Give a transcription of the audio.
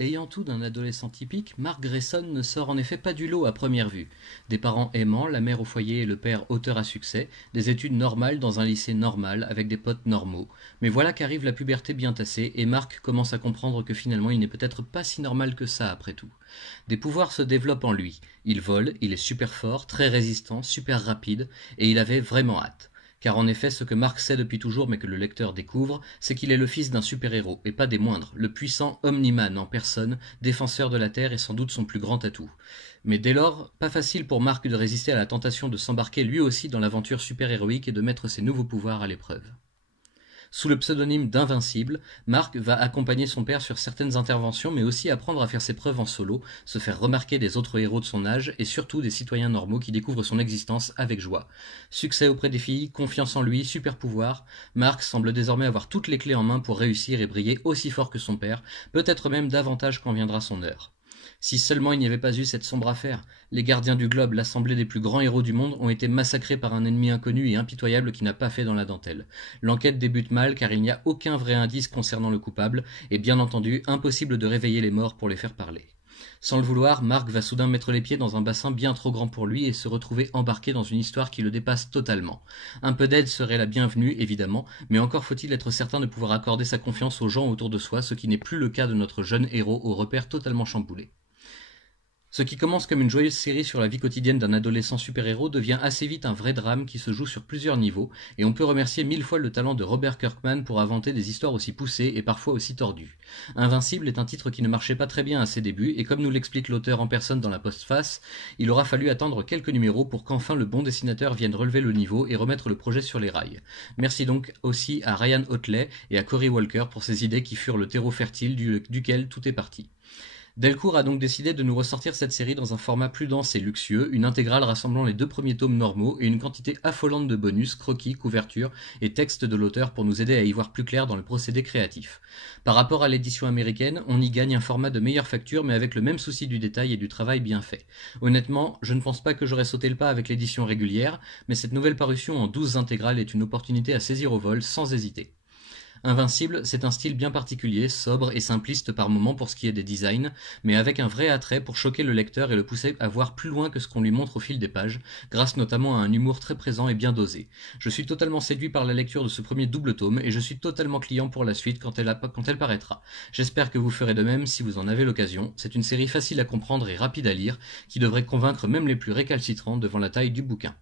Ayant tout d'un adolescent typique, Mark Grayson ne sort en effet pas du lot à première vue. Des parents aimants, la mère au foyer et le père auteur à succès, des études normales dans un lycée normal avec des potes normaux. Mais voilà qu'arrive la puberté bien tassée et Mark commence à comprendre que finalement il n'est peut-être pas si normal que ça après tout. Des pouvoirs se développent en lui. Il vole, il est super fort, très résistant, super rapide, et il avait vraiment hâte. Car en effet, ce que Mark sait depuis toujours mais que le lecteur découvre, c'est qu'il est le fils d'un super-héros, et pas des moindres, le puissant Omni-Man en personne, défenseur de la Terre et sans doute son plus grand atout. Mais dès lors, pas facile pour Mark de résister à la tentation de s'embarquer lui aussi dans l'aventure super-héroïque et de mettre ses nouveaux pouvoirs à l'épreuve. Sous le pseudonyme d'Invincible, Mark va accompagner son père sur certaines interventions mais aussi apprendre à faire ses preuves en solo, se faire remarquer des autres héros de son âge et surtout des citoyens normaux qui découvrent son existence avec joie. Succès auprès des filles, confiance en lui, super pouvoir, Mark semble désormais avoir toutes les clés en main pour réussir et briller aussi fort que son père, peut-être même davantage quand viendra son heure. Si seulement il n'y avait pas eu cette sombre affaire, les gardiens du globe, l'assemblée des plus grands héros du monde, ont été massacrés par un ennemi inconnu et impitoyable qui n'a pas fait dans la dentelle. L'enquête débute mal car il n'y a aucun vrai indice concernant le coupable, et bien entendu, impossible de réveiller les morts pour les faire parler. Sans le vouloir, Mark va soudain mettre les pieds dans un bassin bien trop grand pour lui et se retrouver embarqué dans une histoire qui le dépasse totalement. Un peu d'aide serait la bienvenue, évidemment, mais encore faut-il être certain de pouvoir accorder sa confiance aux gens autour de soi, ce qui n'est plus le cas de notre jeune héros au repère totalement chamboulé. Ce qui commence comme une joyeuse série sur la vie quotidienne d'un adolescent super-héros devient assez vite un vrai drame qui se joue sur plusieurs niveaux, et on peut remercier 1000 fois le talent de Robert Kirkman pour inventer des histoires aussi poussées et parfois aussi tordues. Invincible est un titre qui ne marchait pas très bien à ses débuts, et comme nous l'explique l'auteur en personne dans la postface, il aura fallu attendre quelques numéros pour qu'enfin le bon dessinateur vienne relever le niveau et remettre le projet sur les rails. Merci donc aussi à Ryan Otley et à Cory Walker pour ces idées qui furent le terreau fertile duquel tout est parti. Delcourt a donc décidé de nous ressortir cette série dans un format plus dense et luxueux, une intégrale rassemblant les 2 premiers tomes normaux et une quantité affolante de bonus, croquis, couvertures et textes de l'auteur pour nous aider à y voir plus clair dans le procédé créatif. Par rapport à l'édition américaine, on y gagne un format de meilleure facture mais avec le même souci du détail et du travail bien fait. Honnêtement, je ne pense pas que j'aurais sauté le pas avec l'édition régulière, mais cette nouvelle parution en 12 intégrales est une opportunité à saisir au vol sans hésiter. Invincible, c'est un style bien particulier, sobre et simpliste par moments pour ce qui est des designs, mais avec un vrai attrait pour choquer le lecteur et le pousser à voir plus loin que ce qu'on lui montre au fil des pages, grâce notamment à un humour très présent et bien dosé. Je suis totalement séduit par la lecture de ce premier double tome et je suis totalement client pour la suite quand elle paraîtra. J'espère que vous ferez de même si vous en avez l'occasion. C'est une série facile à comprendre et rapide à lire, qui devrait convaincre même les plus récalcitrants devant la taille du bouquin.